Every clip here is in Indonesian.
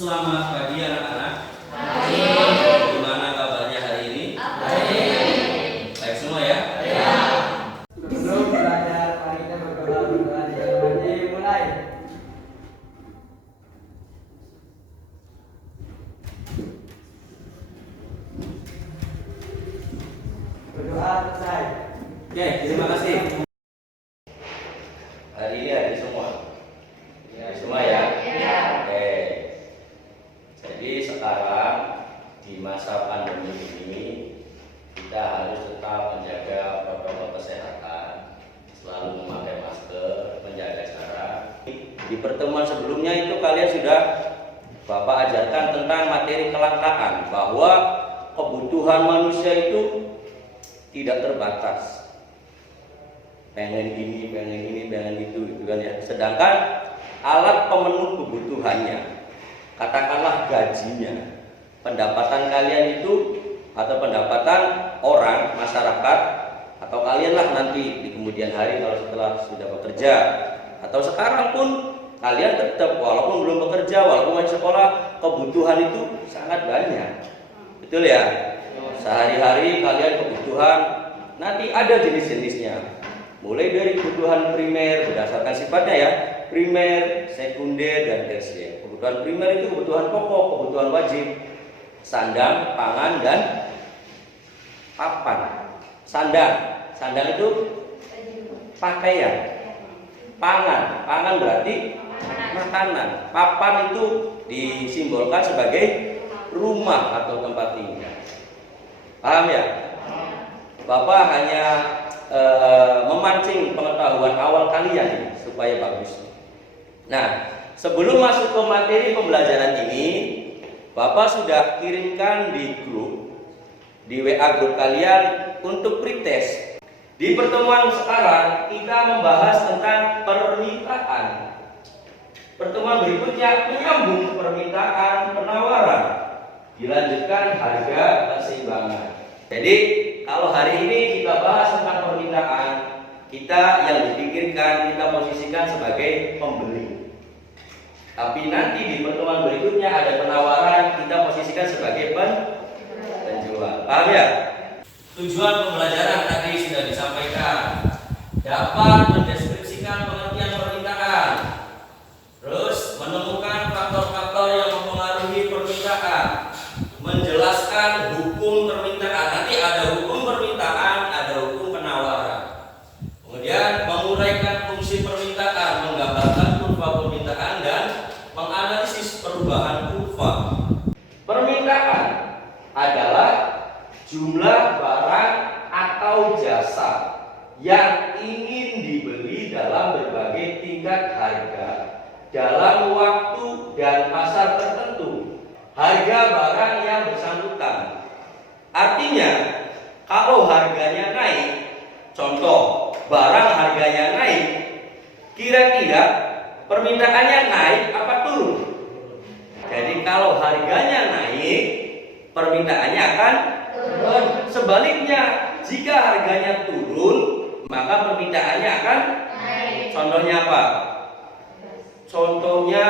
Selamat pagi anak-anak. Gimana kabarnya hari ini? Baik semua ya? Sebelum belajar, mari kita berdoa. Mulai. Berdoa selesai. Oke, terima kasih. Hari ini hadir semua. Hadir semua ya? Oke. Jadi sekarang di masa pandemi ini kita harus tetap menjaga protokol kesehatan, selalu memakai masker, menjaga jarak. Di pertemuan sebelumnya itu kalian sudah Bapak ajarkan tentang materi kelangkaan, bahwa kebutuhan manusia itu tidak terbatas. Pengen ini, pengen itu gitu kan ya. Sedangkan alat pemenuh kebutuhannya, katakanlah gajinya, pendapatan kalian itu atau pendapatan orang masyarakat atau kalian lah nanti di kemudian hari kalau setelah sudah bekerja atau sekarang pun kalian tetap walaupun belum bekerja, walaupun masih sekolah, kebutuhan itu sangat banyak. Betul ya? Sehari-hari kalian kebutuhan nanti ada jenis-jenisnya. Mulai dari kebutuhan primer berdasarkan sifatnya ya, primer, sekunder, dan tersier. Kebutuhan primer itu kebutuhan pokok, kebutuhan wajib. Sandang, pangan, dan papan. Sandang itu pakaian. Pangan berarti makanan. Papan itu disimbolkan sebagai rumah atau tempat tinggal. Paham ya? Bapak hanya memancing pengetahuan awal kalian supaya bagus. Nah, sebelum masuk ke materi pembelajaran ini, Bapak sudah kirimkan di grup, di WA grup kalian untuk pretest. Di pertemuan sekarang kita membahas tentang permintaan. Pertemuan berikutnya menyambung permintaan penawaran, dilanjutkan harga keseimbangan. Jadi kalau hari ini kita bahas tentang permintaan, kita yang dipikirkan, kita posisikan sebagai pembeli. Tapi nanti di pertemuan berikutnya ada penawaran, kita posisikan sebagai penjual. Paham ya? Tujuan pembelajaran tadi sudah disampaikan. Dapat mendeskripsikan pengertian permintaan. Terus menemukan faktor-faktor yang mempengaruhi permintaan. Menjelaskan hukum permintaan. Nanti ada hukum permintaan, ada hukum penawaran. Kemudian menguraikan fungsi permintaan, menggambarkan kurva permintaan dan menganalisis perubahan kurva. Permintaan adalah jumlah barang atau jasa yang ingin dibeli dalam berbagai tingkat harga dalam waktu dan pasar tertentu. Harga barang yang bersangkutan. Artinya, kalau harganya naik, contoh, barang harganya naik, kira-kira permintaannya naik apa turun? Jadi kalau harganya naik, permintaannya akan turun. Sebaliknya, jika harganya turun, maka permintaannya akan naik. Contohnya apa? Contohnya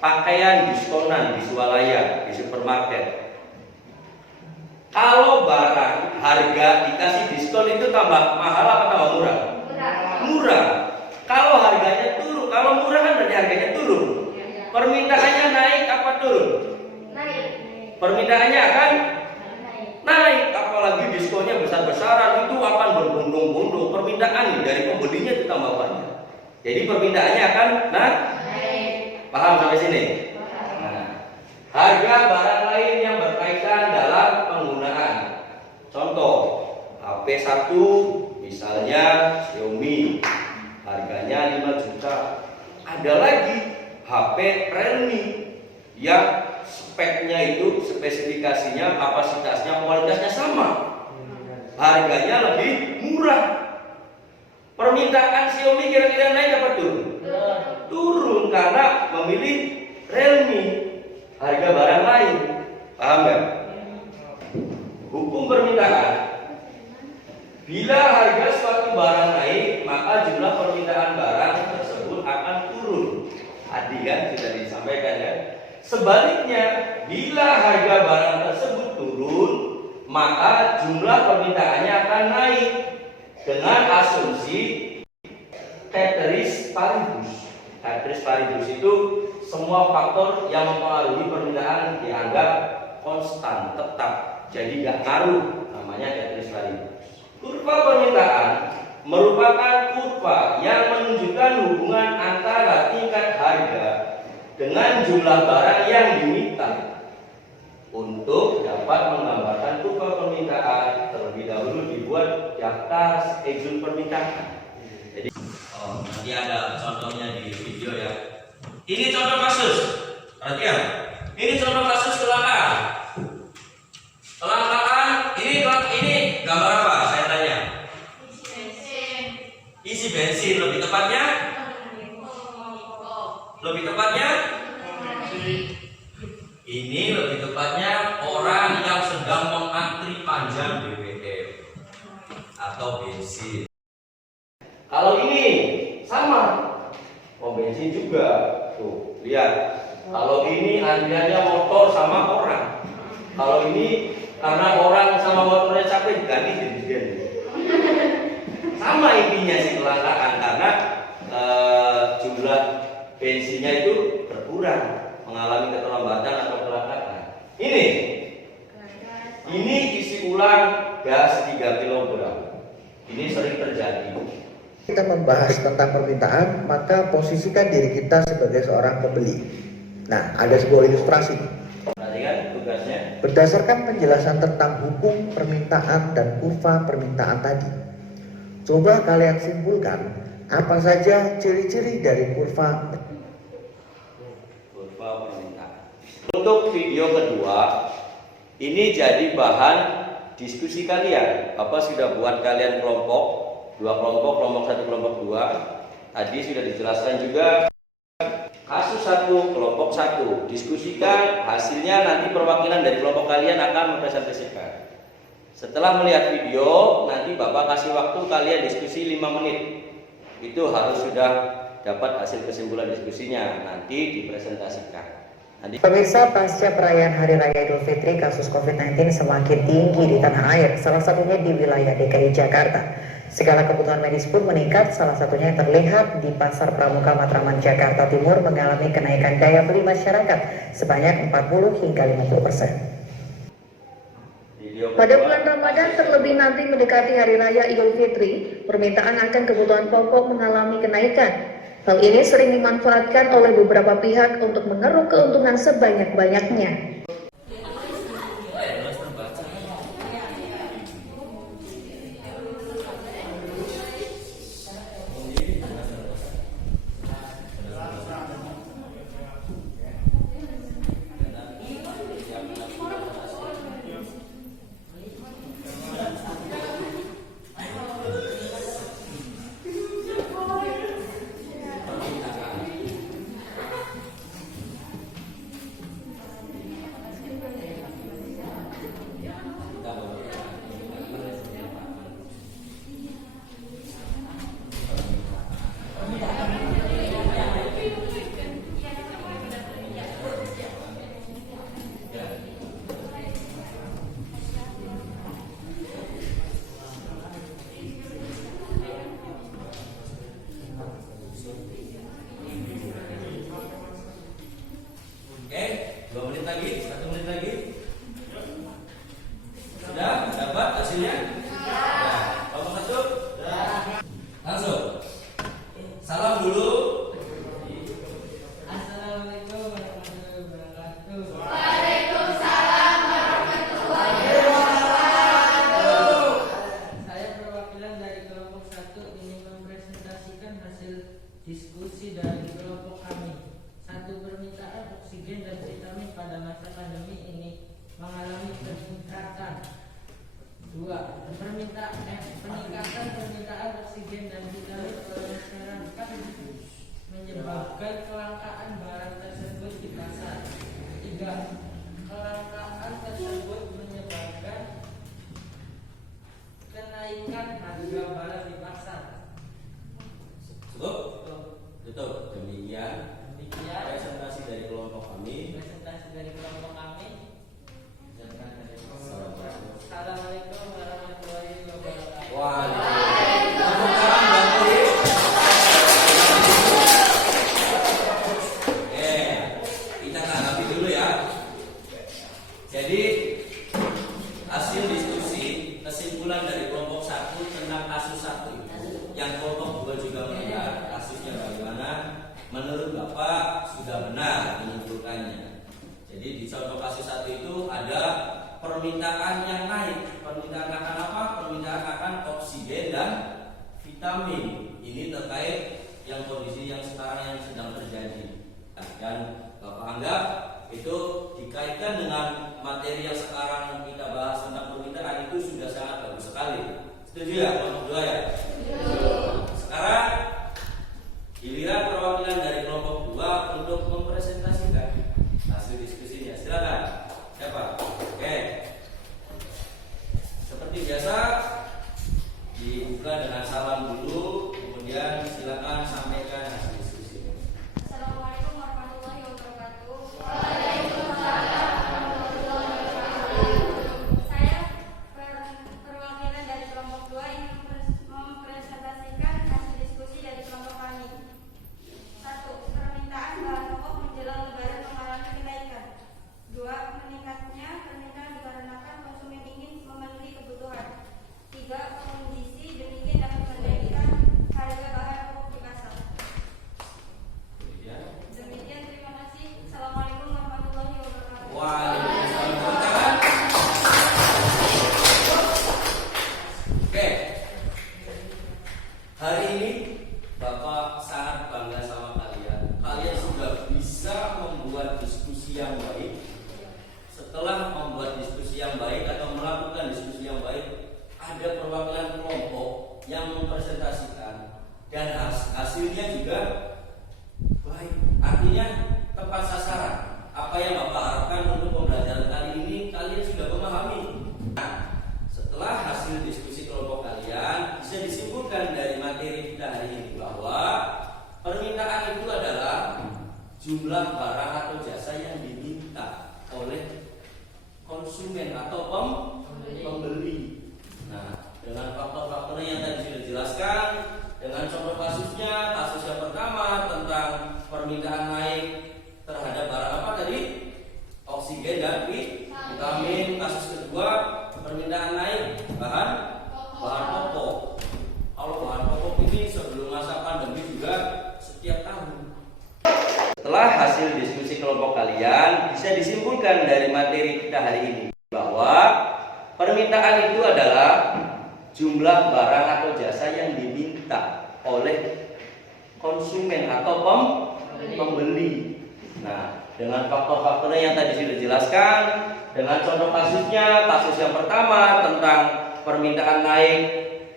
pakaian diskonan di swalaya, di supermarket. Kalau barang harga dikasih diskon itu tambah mahal apa tambah murah? Murah. Kalau harganya turun, kalau murah kan berarti harganya turun. Permintaannya naik apa turun? Naik. Permintaannya akan naik. Apalagi diskonnya besar-besaran, itu akan berbondong-bondong. Permintaan dari pembelinya itu tambah banyak. Jadi permintaannya akan naik. Paham sampai sini? Nah, harga barang lain yang berkaitan dalam penggunaan. Contoh, HP 1 misalnya Xiaomi, harganya 5 juta. Ada lagi HP Realme yang speknya itu, spesifikasinya, kapasitasnya, kualitasnya sama, harganya lebih murah. Permintaan Xiaomi kira-kira naik apa turun? Turun karena memilih Realme, harga barang lain. Paham nggak? Hukum permintaan, bila harga suatu barang naik, maka jumlah permintaan barang tersebut akan turun. Tadi kan sudah disampaikan ya. Sebaliknya, bila harga barang tersebut turun, maka jumlah permintaannya akan naik dengan asumsi ceteris paribus. Ceteris paribus itu semua faktor yang mempengaruhi permintaan dianggap konstan, tetap, jadi nggak ngaruh, namanya ceteris paribus. Kurva permintaan merupakan kurva yang menunjukkan hubungan antara tingkat harga dengan jumlah barang yang diminta. Untuk dapat menggambarkan kurva permintaan, terlebih dahulu dibuat daftar schedule permintaan. Jadi, nanti ada contohnya di video ya. Ini contoh kasus, perhatian. Ini contoh kasus kelangkaan. Kelangkaan ini gambar apa? Saya tanya. Isi bensin, lebih tepatnya? Lebih tepatnya? Ini lebih tepatnya orang yang sedang mengantri panjang BBM atau bensin. Kalau ini sama, oh bensin juga. Tuh, lihat. Kalau ini antriannya motor sama orang. Kalau ini karena orang sama motornya capek ganti jadi. Sama intinya sih kelangkaan karena jumlah bensinnya itu berkurang, mengalami keterlambatan atau kelangkaan. Ini isi ulang gas 3 kg. Ini sering terjadi. Kita membahas tentang permintaan, maka posisikan diri kita sebagai seorang pembeli. Nah, ada sebuah ilustrasi. Perhatikan tugasnya. Berdasarkan penjelasan tentang hukum permintaan dan kurva permintaan tadi, coba kalian simpulkan apa saja ciri-ciri dari kurva permintaan. Untuk video kedua, ini jadi bahan diskusi kalian. Bapak sudah buat kalian kelompok, 2 kelompok, kelompok 1, kelompok 2. Tadi sudah dijelaskan juga kasus 1, kelompok 1. Diskusikan hasilnya, nanti perwakilan dari kelompok kalian akan mempresentasikan. Setelah melihat video, nanti Bapak kasih waktu kalian diskusi 5 menit. Itu harus sudah dapat hasil kesimpulan diskusinya, nanti dipresentasikan. Pemirsa, pasca perayaan Hari Raya Idul Fitri, kasus COVID-19 semakin tinggi di tanah air, salah satunya di wilayah DKI Jakarta. Segala kebutuhan medis pun meningkat, salah satunya yang terlihat di Pasar Pramuka Matraman, Jakarta Timur mengalami kenaikan daya beli masyarakat sebanyak 40 hingga 50%. Pada bulan Ramadan, terlebih nanti mendekati Hari Raya Idul Fitri, permintaan akan kebutuhan pokok mengalami kenaikan. Hal ini sering dimanfaatkan oleh beberapa pihak untuk mengeruk keuntungan sebanyak-banyaknya. diskusi dari kelompok kami. 1. Permintaan oksigen dan vitamin pada masa pandemi ini mengalami peningkatan. 2. Peningkatan permintaan oksigen dan vitamin oleh masyarakat menyebabkan kelangkaan barang tersebut di pasar. 3. Kelangkaan tersebut menyebabkan kenaikan harga barang di pasar. Cukup? Tutup. Demikian presentasi dari kelompok kami. Assalamualaikum warahmatullahi wabarakatuh. Kita tanggapi dulu ya. Jadi hasil diskusi kesimpulan dari kelompok 1 tentang kasus 1 itu, yang kelompok 2 juga melihat kasusnya bagaimana. Menurut Bapak sudah benar menyimpulkannya. Jadi di contoh kasus 1 itu ada permintaan yang naik. Permintaan akan apa? Permintaan akan oksigen dan vitamin. Ini terkait yang kondisi yang sekarang yang sedang terjadi. Dan Bapak anggap itu dikaitkan dengan materi yang sekarang kita bahas tentang permintaan itu sudah sangat bagus sekali. Setuju ya kelompok 2 ya? Sekarang giliran perwakilan dari kelompok 2 untuk mempresentasikan hasil diskusinya. Silakan. Siapa? Oke. Seperti biasa dibuka dengan salam dulu, kemudian silakan sampaikan hasil diskusinya. Assalamualaikum warahmatullahi wabarakatuh. Saya perwakilan dari kelompok 2 ingin mempresentasikan hasil diskusi dari kelompok kami. 1. Permintaan bahan pokok menjelang lebaran mengalami kenaikan. 2. Meningkatnya permintaan dikarenakan konsumen ingin memenuhi kebutuhan. 3. Kondisi demikian dapat mengendalikan harga bahan pokok di pasar. Demikian, terima kasih. Assalamualaikum warahmatullahi wabarakatuh. Waalaikumsalam. Oke. Hari ini Bapak sangat bangga sama kalian. Kalian sudah bisa membuat diskusi yang baik. Setelah membuat diskusi yang baik atau melakukan diskusi yang baik, ada perwakilan kelompok yang mempresentasikan dan hasilnya juga baik. Artinya tepat sasaran. Apa yang Bapak harapkan untuk pembelajaran kali ini kalian sudah memahami. Nah, setelah hasil diskusi kelompok kalian bisa disimpulkan dari materi kita hari ini bahwa permintaan itu adalah jumlah barang atau jasa yang diminta oleh konsumen atau pembeli. Nah, dengan faktor-faktornya yang tadi sudah dijelaskan, dengan contoh kasusnya, kasus yang pertama tentang permintaan naik terhadap barang apa tadi? Oksigen dan vitamin. Kasus kedua, permintaan naik bahan pokok. Kalau bahan pokok ini sebelum masa pandemi juga setiap tahun. Setelah hasil diskusi kelompok kalian bisa disimpulkan dari materi kita hari ini bahwa permintaan itu adalah jumlah barang atau jasa yang diminta oleh konsumen atau pembeli. Nah, dengan faktor-faktornya yang tadi sudah dijelaskan, dengan contoh kasusnya, kasus yang pertama tentang permintaan naik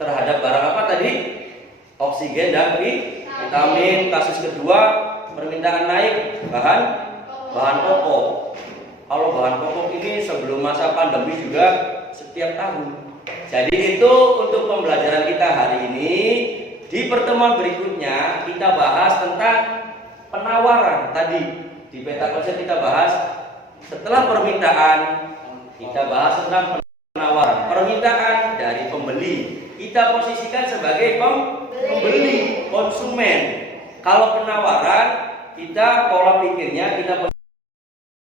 terhadap barang apa tadi? Oksigen dan vitamin. Kasus kedua, permintaan naik bahan pokok. Kalau bahan pokok ini sebelum masa pandemi juga setiap tahun. Jadi itu untuk pembelajaran kita hari ini. Di pertemuan berikutnya kita bahas tentang penawaran. Tadi di peta konsep kita bahas setelah permintaan, kita bahas tentang penawaran. Permintaan dari pembeli kita posisikan sebagai pembeli, konsumen. Kalau penawaran kita pola pikirnya kita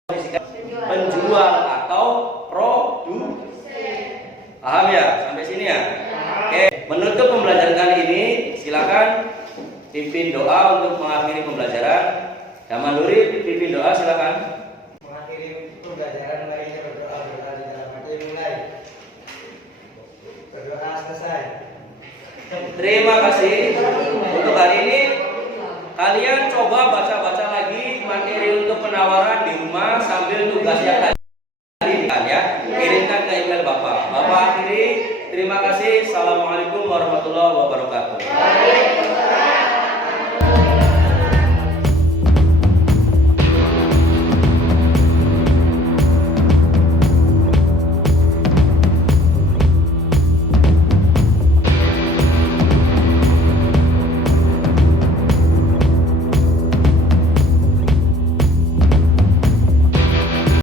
posisikan penjual atau produsen. Paham ya sampai sini ya? Oke, menutup pembelajaran kali ini silakan pimpin doa untuk mengakhiri pembelajaran. Zaman Nuri pimpin doa silakan. Mengakhiri pembelajaran mari kita berdoa di dalam hati mulai. Berdoa selesai. Terima kasih untuk hari ini. Kalian coba baca-baca lagi materi untuk penawaran di rumah sambil tugasnya